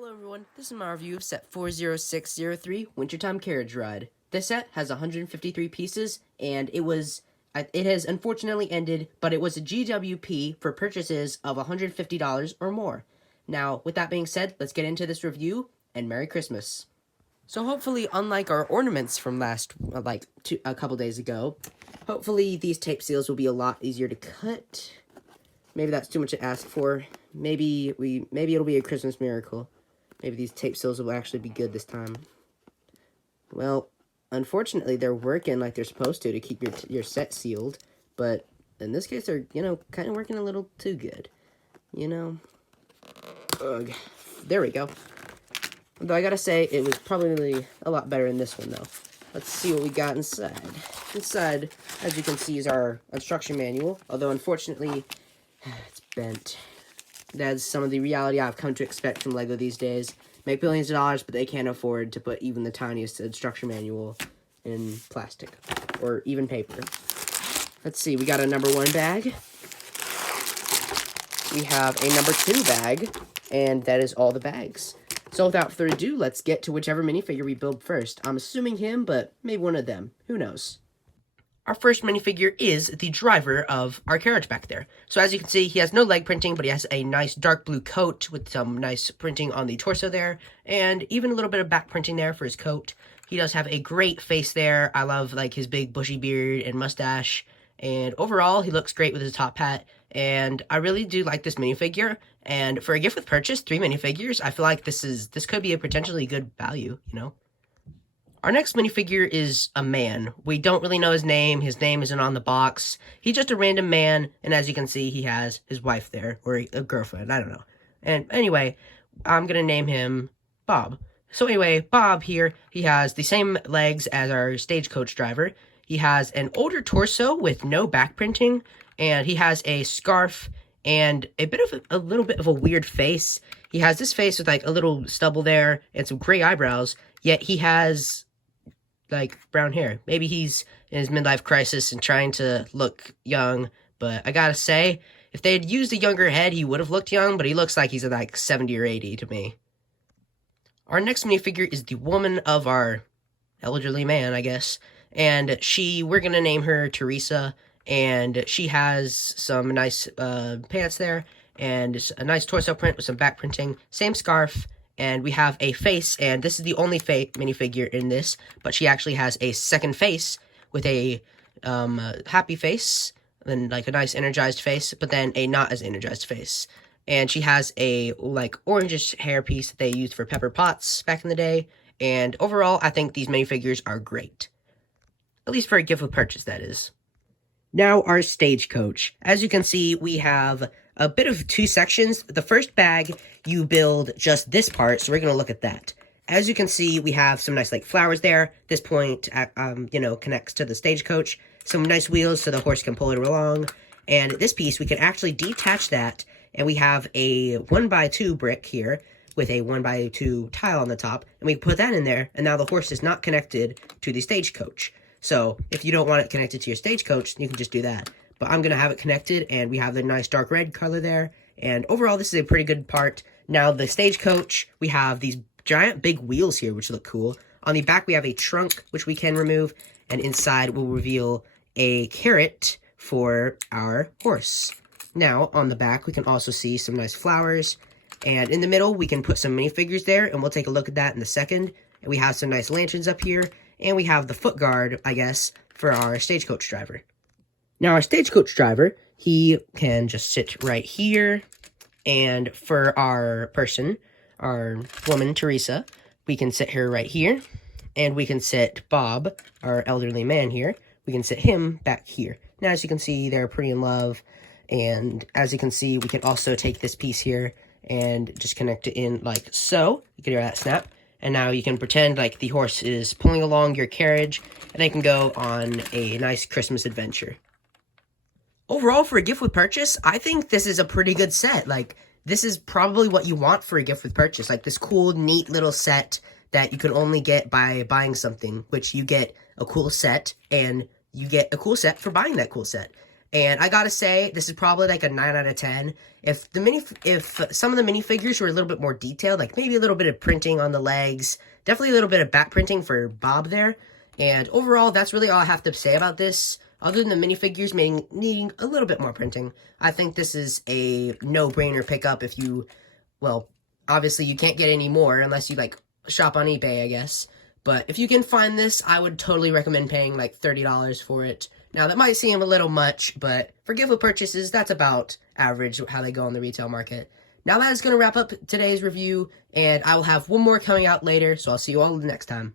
Hello everyone, this is my review of set 40603 Wintertime Carriage Ride. This set has 153 pieces, and it has unfortunately ended, but it was a GWP for purchases of $150 or more. Now, with that being said, let's get into this review, and Merry Christmas. So hopefully, unlike our ornaments from a couple days ago, hopefully these tape seals will be a lot easier to cut. Maybe that's too much to ask for. Maybe it'll be a Christmas miracle. Maybe these tape seals will actually be good this time. Well, unfortunately, they're working like they're supposed to keep your set sealed. But in this case, they're, kind of working a little too good. Ugh. There we go. Though I gotta say, it was probably a lot better in this one, though. Let's see what we got inside. Inside, as you can see, is our instruction manual. Although, unfortunately, it's bent. That's some of the reality I've come to expect from LEGO these days. Make billions of dollars, but they can't afford to put even the tiniest instruction manual in plastic. Or even paper. Let's see, we got a number 1 bag. We have a number 2 bag. And that is all the bags. So without further ado, let's get to whichever minifigure we build first. I'm assuming him, but maybe one of them. Who knows? Our first minifigure is the driver of our carriage back there. So as you can see, he has no leg printing, but he has a nice dark blue coat with some nice printing on the torso there, and even a little bit of back printing there for his coat. He does have a great face there. I love his big bushy beard and mustache, and overall he looks great with his top hat, and I really do like this minifigure. And for a gift with purchase, 3 minifigures, I feel like this could be a potentially good value, Our next minifigure is a man. We don't really know his name. His name isn't on the box. He's just a random man, and as you can see, he has his wife there, or a girlfriend, I don't know. And anyway, I'm gonna name him Bob. So anyway, Bob here, he has the same legs as our stagecoach driver. He has an older torso with no back printing, and he has a scarf and a little bit of a weird face. He has this face with a little stubble there and some gray eyebrows, yet he has brown hair. Maybe he's in his midlife crisis and trying to look young, but I gotta say, if they had used a younger head, he would have looked young, but he looks like he's 70 or 80 to me. Our next minifigure is the woman of our elderly man, I guess, and we're gonna name her Teresa, and she has some nice pants there, and a nice torso print with some back printing, same scarf, and we have a face, and this is the only minifigure in this, but she actually has a second face with a happy face, and a nice energized face, but then a not as energized face. And she has a orangish hair piece that they used for Pepper Potts back in the day, and overall, I think these minifigures are great. At least for a gift with purchase, that is. Now, our stagecoach. As you can see, we have a bit of 2 sections. The first bag, you build just this part, so we're going to look at that. As you can see, we have some nice, flowers there. This point, connects to the stagecoach. Some nice wheels so the horse can pull it along. And this piece, we can actually detach that, and we have a 1x2 brick here with a 1x2 tile on the top, and we put that in there, and now the horse is not connected to the stagecoach. So, if you don't want it connected to your stagecoach, you can just do that. But I'm going to have it connected, and we have the nice dark red color there. And overall, this is a pretty good part. Now, the stagecoach, we have these giant big wheels here, which look cool. On the back, we have a trunk, which we can remove. And inside, we'll reveal a carrot for our horse. Now, on the back, we can also see some nice flowers. And in the middle, we can put some minifigures there, and we'll take a look at that in a second. And we have some nice lanterns up here. And we have the foot guard, I guess, for our stagecoach driver. Now, our stagecoach driver, he can just sit right here. And for our person, our woman, Teresa, we can sit her right here. And we can sit Bob, our elderly man here. We can sit him back here. Now, as you can see, they're pretty in love. And as you can see, we can also take this piece here and just connect it in like so. You can hear that snap. And now you can pretend like the horse is pulling along your carriage, and they can go on a nice Christmas adventure. Overall, for a gift with purchase, I think this is a pretty good set. This is probably what you want for a gift with purchase. This cool, neat little set that you can only get by buying something, which you get a cool set, and you get a cool set for buying that cool set. And I gotta say, this is probably like a 9 out of 10. If some of the minifigures were a little bit more detailed, like maybe a little bit of printing on the legs, definitely a little bit of back printing for Bob there. And overall, that's really all I have to say about this. Other than the minifigures needing a little bit more printing, I think this is a no-brainer pickup if you, well, obviously you can't get any more unless you like shop on eBay, I guess. But if you can find this, I would totally recommend paying like $30 for it. Now, that might seem a little much, but for giveaway purchases, that's about average how they go on the retail market. Now that is going to wrap up today's review, and I will have one more coming out later, so I'll see you all next time.